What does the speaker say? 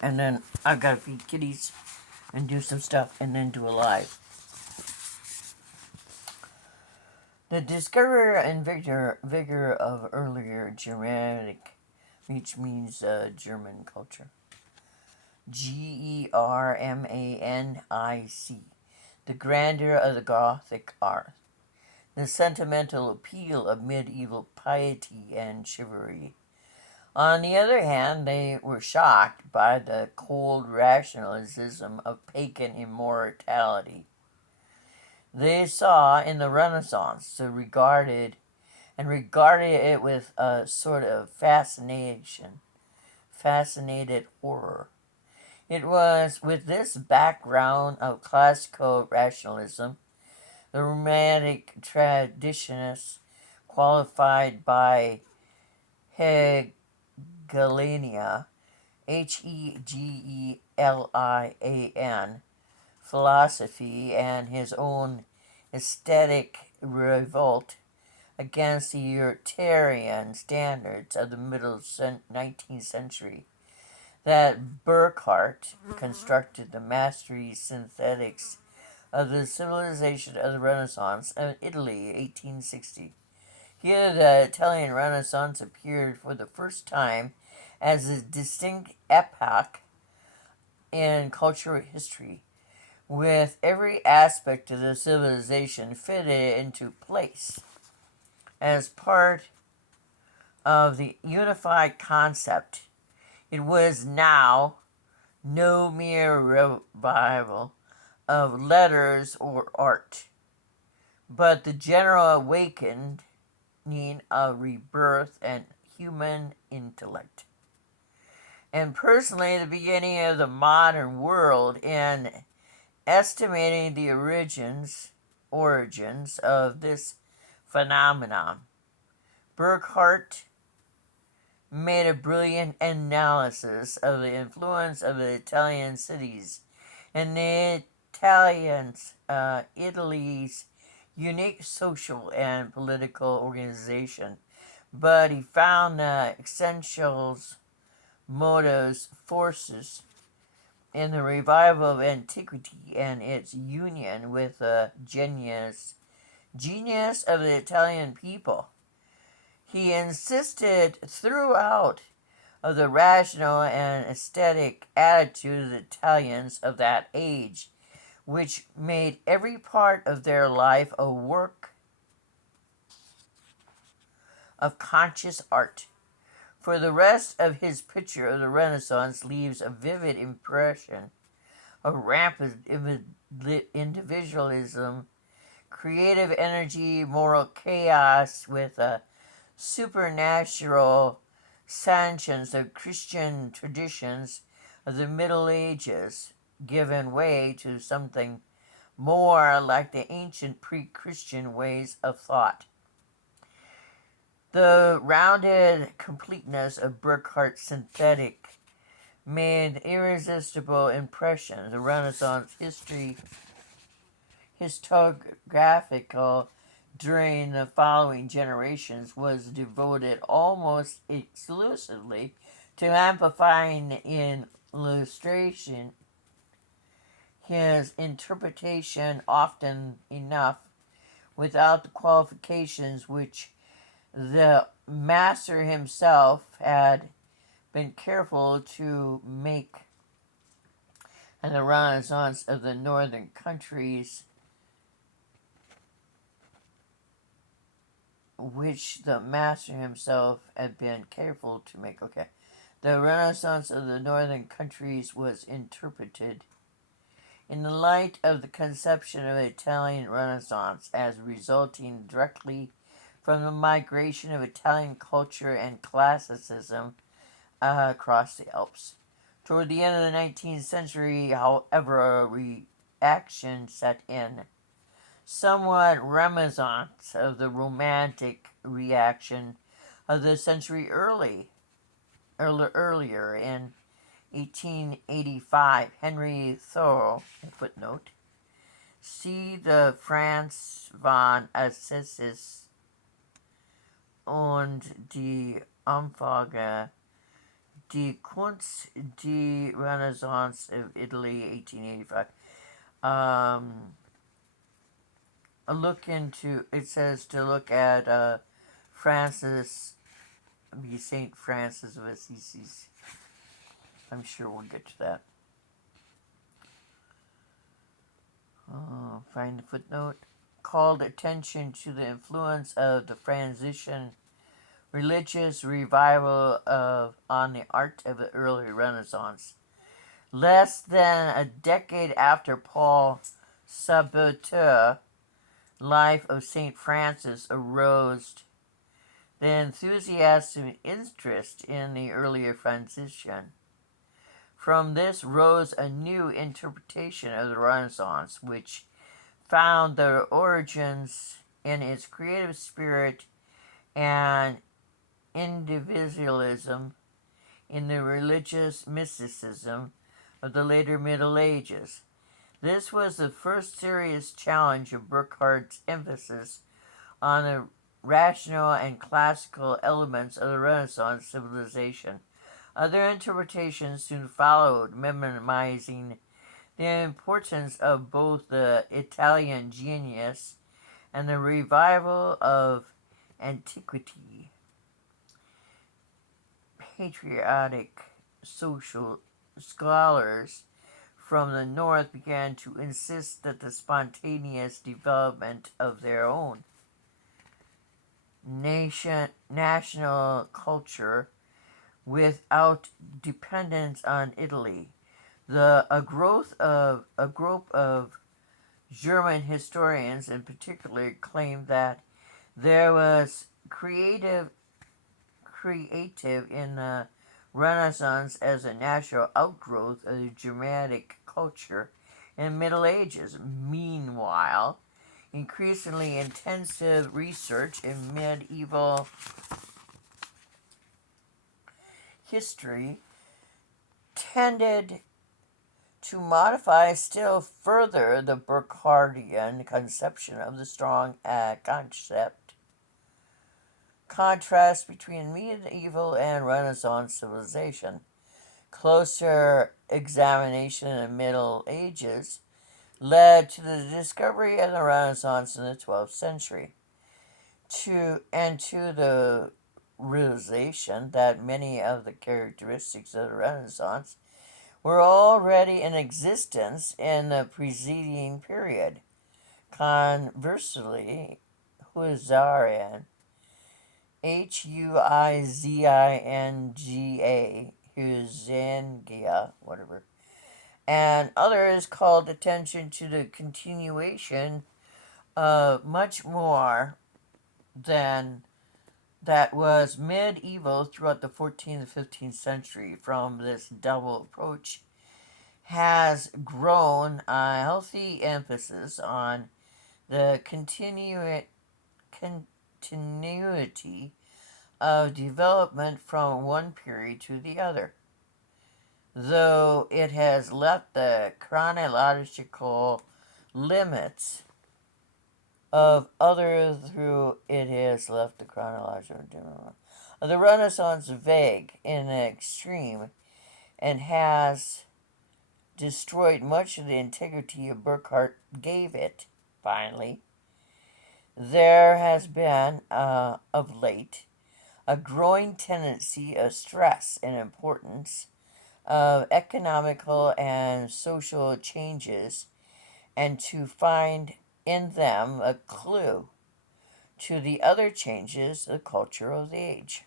And then I've got to feed kitties and do some stuff and then do a live. The discoverer and vigor of earlier Germanic, which means German culture. Germanic. The grandeur of the Gothic art. The sentimental appeal of medieval piety and chivalry. On the other hand, they were shocked by the cold rationalism of pagan immortality. They saw in the Renaissance regarded it with a sort of fascinated horror. It was with this background of classical rationalism, the Romantic traditionists, qualified by Hegelian, Hegelian, philosophy and his own aesthetic revolt against the utilitarian standards of the middle 19th century, that Burckhardt constructed the mastery synthetics of the civilization of the Renaissance of Italy, 1860. Here the Italian Renaissance appeared for the first time as a distinct epoch in cultural history, with every aspect of the civilization fitted into place as part of the unified concept. It was now no mere revival of letters or art, but the general awakening of rebirth and human intellect. And personally, the beginning of the modern world in estimating the origins of this phenomenon. Burckhardt made a brilliant analysis of the influence of the Italian cities and Italy's unique social and political organization, but he found essentials, motives, forces in the revival of antiquity and its union with the genius of the Italian people. He insisted throughout of the rational and aesthetic attitude of the Italians of that age, which made every part of their life a work of conscious art. For the rest of his picture of the Renaissance leaves a vivid impression of rampant individualism, creative energy, moral chaos, with a supernatural sanctions of Christian traditions of the Middle Ages, given way to something more like the ancient pre-Christian ways of thought. The rounded completeness of Burckhardt's synthetic made irresistible impression. The Renaissance historiographical during the following generations was devoted almost exclusively to amplifying in illustration his interpretation, often enough without the qualifications which the master himself had been careful to make in the Renaissance of the northern countries, which the master himself had been careful to make. Okay. The Renaissance of the northern countries was interpreted in the light of the conception of the Italian Renaissance as resulting directly from the migration of Italian culture and classicism across the Alps. Toward the end of the 19th century, however, a reaction set in, somewhat reminiscent of the Romantic reaction of the century earlier. In 1885, Henry Thoreau, footnote, see the Franz von Assisi und die Umfrage Die Kunst, die Renaissance of Italy, 1885. Um, a look into, it says to look at St. Francis of Assisi. I'm sure we'll get to that. Find the footnote. Called attention to the influence of the Franciscan religious revival on the art of the early Renaissance. Less than a decade after Paul Sabatier, Life of St. Francis, arose the enthusiastic interest in the earlier Franciscan. From this rose a new interpretation of the Renaissance, which found their origins in its creative spirit and individualism in the religious mysticism of the later Middle Ages. This was the first serious challenge of Burckhardt's emphasis on the rational and classical elements of the Renaissance civilization. Other interpretations soon followed, minimizing the importance of both the Italian genius and the revival of antiquity. Patriotic social scholars from the North began to insist that the spontaneous development of their own national culture without dependence on Italy. A group of German historians in particular claimed that there was creative in the Renaissance as a natural outgrowth of the Germanic culture in the Middle Ages. Meanwhile, increasingly intensive research in medieval history tended to modify still further the Burckhardian conception of the strong concept. Contrast between medieval and Renaissance civilization. Closer examination of the Middle Ages led to the discovery of the Renaissance in the 12th century, to the realization that many of the characteristics of the Renaissance were already in existence in the preceding period. Conversely, Huizinga, Huizinga, whatever, and others called attention to the continuation of much more than that was medieval throughout the 14th and 15th century. From this double approach has grown a healthy emphasis on the continuity of development from one period to the other, though it has left the chronological limits of other through it has left the chronological of the Renaissance vague in the extreme and has destroyed much of the integrity of Burckhardt gave it. Finally, there has been, of late, a growing tendency of stress and importance of economical and social changes, and to find in them a clue to the other changes of the culture of the age.